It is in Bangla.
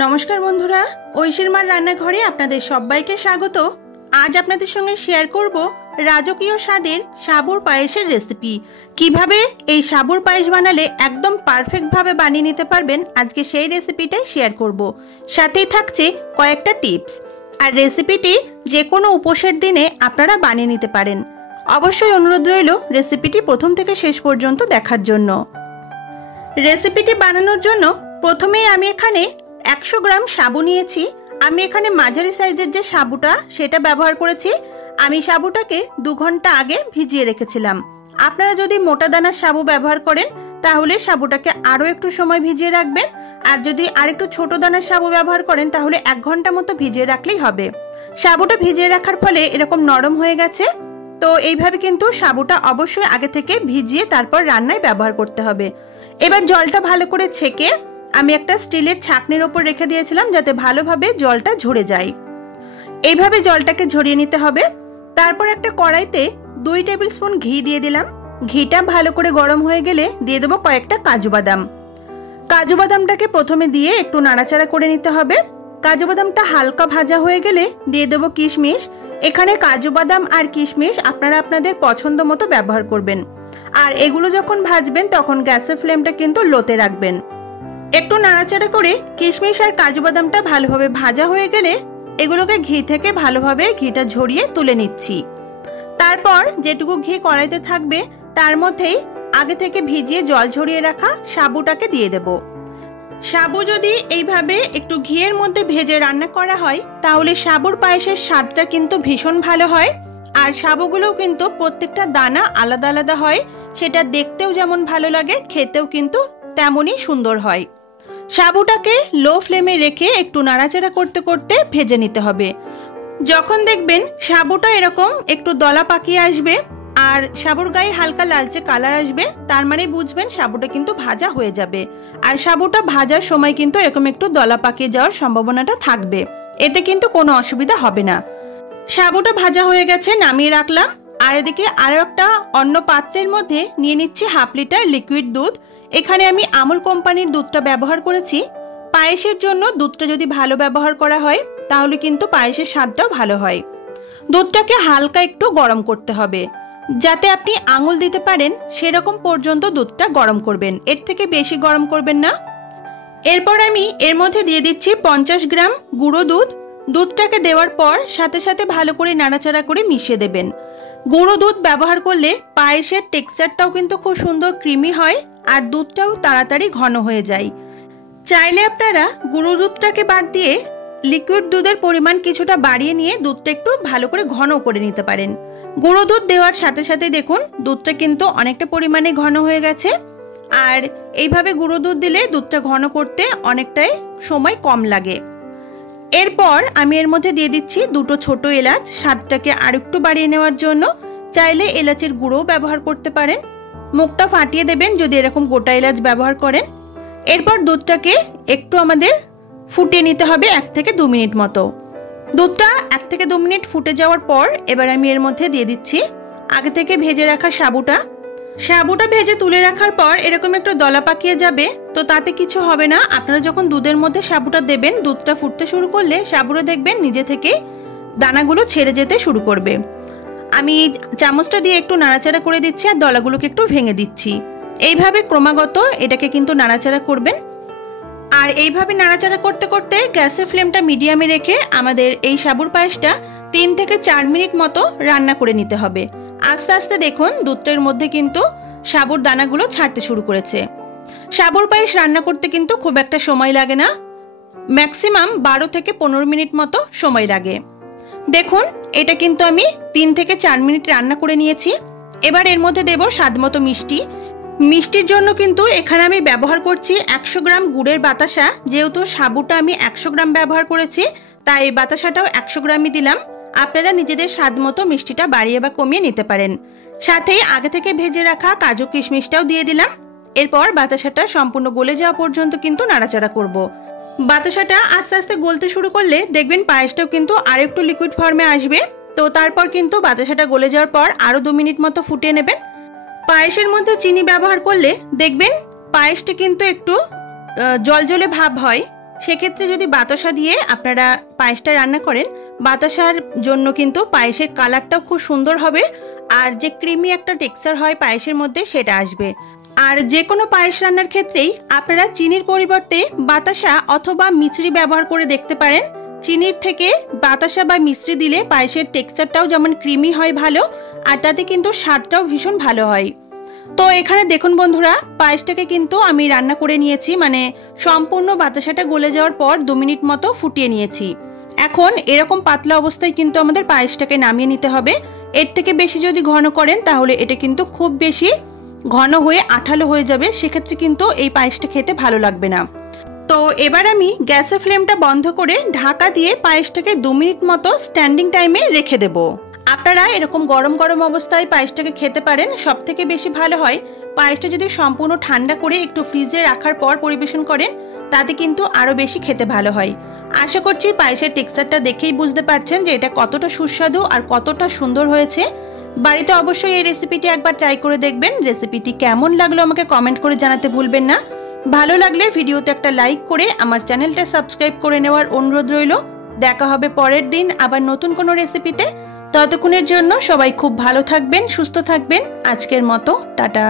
नमस्कार बंधुरा ঐশীর মার রান্নাঘরে আপনাদের সবাইকে স্বাগত। আজ আপনাদের সঙ্গে শেয়ার করব রাজকীয় স্বাদের সাবুর পায়েসের রেসিপি। কিভাবে এই সাবুর পায়েস বানালে একদম পারফেক্ট ভাবে বানিয়ে নিতে পারবেন, আজকে সেই রেসিপিটাই শেয়ার করব। সাথেই থাকছে কয়েকটা টিপস। আর রেসিপিটি যে কোনো উপোসের দিনে আপনারা বানিয়ে নিতে পারেন। অবশ্যই অনুরোধ রইল রেসিপিটি প্রথম থেকে শেষ পর্যন্ত দেখার জন্য। রেসিপিটি বানানোর জন্য প্রথমেই আমি এখানে 100 গ্রাম সাবু নিয়েছি। আমি এখানে মাঝারি সাইজের যে সাবুটা সেটা ব্যবহার করেছি। আমি সাবুটাকে 2 ঘন্টা আগে ভিজিয়ে রেখেছিলাম। আপনারা যদি মোটা দানার সাবু ব্যবহার করেন তাহলে সাবুটাকে আরও একটু সময় ভিজিয়ে রাখবেন, আর যদি আরেকটু ছোট দানার সাবু ব্যবহার করেন তাহলে 1 ঘন্টা মতো ভিজিয়ে রাখলেই হবে। সাবুটা ভিজিয়ে রাখার ফলে এরকম নরম হয়ে গেছে। তো এইভাবে কিন্তু সাবুটা অবশ্যই আগে থেকে ভিজিয়ে তারপর রান্নায় ব্যবহার করতে হবে। এবার জলটা ভালো করে ছেঁকে আমি একটা স্টিলের ছাঁকনির ওপর রেখে দিয়েছিলাম যাতে ভালোভাবে জলটা ঝরে যায়। এইভাবে জলটাকে ঝরিয়ে নিতে হবে। তারপর একটা কড়াইতে 2 টেবিল স্পুন ঘি দিয়ে দিলাম। ঘিটা ভালো করে গরম হয়ে গেলে দিয়ে দেবো কয়েকটা কাজু বাদাম। কাজু বাদামটাকে প্রথমে দিয়ে একটু নাড়াচাড়া করে নিতে হবে। কাজু বাদামটা হালকা ভাজা হয়ে গেলে দিয়ে দেবো কিশমিশ। এখানে কাজু বাদাম আর কিশমিশ আপনারা আপনাদের পছন্দ মতো ব্যবহার করবেন। আর এগুলো যখন ভাজবেন তখন গ্যাসের ফ্লেমটা কিন্তু লোতে রাখবেন। একটু নাড়াচাড়া করে কিশমিশ আর কাজু বাদামটা ভালোভাবে ভাজা হয়ে গেলে এগুলোকে ঘি থেকে ভালোভাবে ঘিটা ঝরিয়ে তুলে নিচ্ছি। তারপর যেটুকু ঘি কড়াইতে থাকবে তার মধ্যেই আগে থেকে ভিজিয়ে জল ঝরিয়ে রাখা সাবুটাকে দিয়ে দেব। সাবু যদি এইভাবে একটু ঘিয়ের মধ্যে ভেজে রান্না করা হয় তাহলে সাবুর পায়েসের স্বাদটা কিন্তু ভীষণ ভালো হয়। আর সাবুগুলোও কিন্তু প্রত্যেকটা দানা আলাদা আলাদা হয়, সেটা দেখতেও যেমন ভালো লাগে খেতেও কিন্তু তেমনই সুন্দর হয়। সাবুটাকে লো ফ্লেমে রেখে একটু নাড়াচাড়া করতে করতে ভেজে নিতে হবে। যখন দেখবেন সাবুটা এরকম একটু দলা পাকিয়ে আসবে আর সাবুর গায়ে হালকা লালচে কালার আসবে, তার মানে বুঝবেন সাবুটা কিন্তু ভাজা হয়ে যাবে। আর সাবুটা ভাজার সময় কিন্তু এরকম একটু দলা পাকিয়ে যাওয়ার সম্ভাবনাটা থাকবে, এতে কিন্তু কোনো অসুবিধা হবে না। সাবুটা ভাজা হয়ে গেছে, নামিয়ে রাখলাম। আর এদিকে আরো একটা অন্য পাত্রের মধ্যে নিয়ে নিচ্ছি 1/2 লিটার লিকুইড দুধ। এখানে আমি আমুল কোম্পানির দুধটা ব্যবহার করেছি। পায়েসের জন্য দুধটা যদি ভালো ব্যবহার করা হয় তাহলে কিন্তু পায়েসের স্বাদটাও ভালো হয়। দুধটাকে হালকা একটু গরম করতে হবে, যাতে আপনি আঙুল দিতে পারেন সেরকম পর্যন্ত দুধটা গরম করবেন, এর থেকে বেশি গরম করবেন না। এরপর আমি এর মধ্যে দিয়ে দিচ্ছি 50 গ্রাম গুঁড়ো দুধ। দুধটাকে দেওয়ার পর সাথে সাথে ভালো করে নাড়াচাড়া করে মিশিয়ে দেবেন। গুঁড়ো দুধ ব্যবহার করলে পায়েসের টেক্সচারটাও কিন্তু খুব সুন্দর ক্রিমি হয় আর দুধটাও তাড়াতাড়ি ঘন হয়ে যায়। চাইলে আপনারা গুঁড়ো দুধটাকে বাদ দিয়ে লিকুইড দুধের পরিমাণ কিছুটা বাড়িয়ে নিয়ে দুধটা একটু ভালো করে ঘন করে নিতে পারেন। গুঁড়ো দুধ দেওয়ার সাথে সাথে দেখুন দুধটা কিন্তু অনেকটা পরিমাণে ঘন হয়ে গেছে। আর এইভাবে গুঁড়ো দুধ দিলে দুধটা ঘন করতে অনেকটাই সময় কম লাগে। এরপর আমি এর মধ্যে দিয়ে দিচ্ছি 2টো ছোট এলাচ, স্বাদটাকে আরেকটু বাড়িয়ে নেওয়ার জন্য। চাইলে এলাচের গুঁড়োও ব্যবহার করতে পারেন। মুখটা ফাটিয়ে দেবেন যদি এরকম গোটা এলাচ ব্যবহার করেন। এরপর দুধটাকে একটু আমাদের ফুটিয়ে নিতে হবে 1 থেকে 2 মিনিট মতো। দুধটা 1 থেকে 2 মিনিট ফুটে যাওয়ার পর এবার আমি এর মধ্যে দিয়ে দিচ্ছি আগে থেকে ভেজে রাখা সাবুটা। সাবুটা ভেজে তুলে রাখার পর এরকম একটু দলা পাকিয়ে যাবে, তো তাতে কিছু হবে না। আপনারা যখন দুধের মধ্যে সাবুটা দেবেন, দুধটা ফুটতে শুরু করলে সাবুটা দেখবেন নিজে থেকে দানাগুলো ছেড়ে যেতে শুরু করবে। আমি চামচটা দিয়ে একটু নাড়াচাড়া করে দিচ্ছি আর দলাগুলোকে একটু ভেঙে দিচ্ছি। এইভাবে ক্রমাগত এটাকে কিন্তু নাড়াচাড়া করবেন। আর এইভাবে নাড়াচাড়া করতে করতে গ্যাসের ফ্লেমটা মিডিয়ামে রেখে আমাদের এই সাবুর পায়েসটা 3 থেকে 4 মিনিট মতো রান্না করে নিতে হবে। আস্তে আস্তে দেখুন দুধটার মধ্যে কিন্তু সাবুর দানাগুলো ছাড়তে শুরু করেছে। সাবুর পায়েস রান্না করতে কিন্তু খুব একটা সময় লাগে না, ম্যাক্সিমাম 12 থেকে 15 মিনিট মতো সময় লাগে। দেখুন এটা কিন্তু আমি 3 থেকে 4 মিনিট রান্না করে নিয়েছি। এবার এর মধ্যে দেব স্বাদমতো মিষ্টি। মিষ্টির জন্য কিন্তু এখানে আমি ব্যবহার করছি 100 গ্রাম গুড়ের বাতাসা। যেহেতু সাবুটা আমি 100 গ্রাম ব্যবহার করেছি তাই বাতাসাটাও 100 গ্রামই দিলাম। আপনারা নিজেদের স্বাদ মতো মিষ্টিটা বাড়িয়ে বা কমিয়ে নিতে পারেন। সাথেই আগে থেকে ভেজে রাখা কাজু কিশমিশটাও দিয়ে দিলাম। এরপর বাতাসাটা সম্পূর্ণ গলে যাওয়া পর্যন্ত কিন্তু নাড়াচাড়া করব। বাতাসাটা আস্তে আস্তে গলতে শুরু করলে দেখবেন পায়েসটাও কিন্তু আরেকটু লিকুইড ফর্মে আসবে। তো তারপর কিন্তু বাতাসাটা গলে যাওয়ার পর আরও 2 মিনিট মতো ফুটিয়ে নেবেন। পায়েসের মধ্যে চিনি ব্যবহার করলে দেখবেন পায়েসটা কিন্তু একটু জলজলে ভাব হয়, সেক্ষেত্রে যদি বাতাসা দিয়ে আপনারা পায়েসটা রান্না করেন, বাতাসার জন্য কিন্তু পায়েসের কালারটাও খুব সুন্দর হবে, আর যে ক্রিমি একটা টেক্সচার হয় পায়েসের মধ্যে সেটা আসবে। আর যে কোনো পায়েস রান্নার ক্ষেত্রেই আপনারা চিনির পরিবর্তে বাতাসা অথবা মিছরি ব্যবহার করে দেখতে পারেন। চিনির থেকে বাতাসা বা মিছরি দিলে পায়েসের টেক্সচারটাও যেমন ক্রিমি হয় ভালো, আর তাতে কিন্তু স্বাদটাও ভীষণ ভালো হয়। তো এখানে দেখুন বন্ধুরা, পায়েসটাকে কিন্তু আমি রান্না করে নিয়েছি, মানে সম্পূর্ণ বাতাসাটা গলে যাওয়ার পর 2 মিনিট মতো ফুটিয়ে নিয়েছি। এখন এরকম পাতলা অবস্থায় কিন্তু আমাদের পায়েসটাকে নামিয়ে নিতে হবে। এর থেকে বেশি যদি ঘন করেন তাহলে এটা কিন্তু খুব বেশি ঘন হয়ে আঠালো হয়ে যাবে, সেক্ষেত্রে কিন্তু এই পায়েসটা খেতে ভালো লাগবে না। তো এবার আমি গ্যাসের ফ্লেমটা বন্ধ করে ঢাকা দিয়ে পায়েসটাকে 2 মিনিট মতো স্ট্যান্ডিং টাইমে রেখে দেব। আপনারা এরকম গরম গরম অবস্থায় পায়েসটাকে খেতে পারেন, সব থেকে বেশি ভালো হয়। পায়েসটা যদি সম্পূর্ণ ঠান্ডা করে একটু ফ্রিজে রাখার পর পরিবেশন করেন তাতে কিন্তু আরও বেশি খেতে ভালো হয়। আশা করছি পায়েসের টেক্সচারটা দেখেই বুঝতে পারছেন যে এটা কতটা সুস্বাদু আর কতটা সুন্দর হয়েছে। বাড়িতে অবশ্যই এই রেসিপিটি একবার ট্রাই করে দেখবেন। রেসিপিটি কেমন লাগলো আমাকে কমেন্ট করে জানাতে ভুলবেন না। ভালো লাগলে ভিডিওতে একটা লাইক করে আমার চ্যানেলটা সাবস্ক্রাইব করে নেওয়ার অনুরোধ রইল। দেখা হবে পরের দিন আবার নতুন কোনো রেসিপিতে। ততক্ষণের জন্য সবাই খুব ভালো থাকবেন, সুস্থ থাকবেন। আজকের মতো টাটা।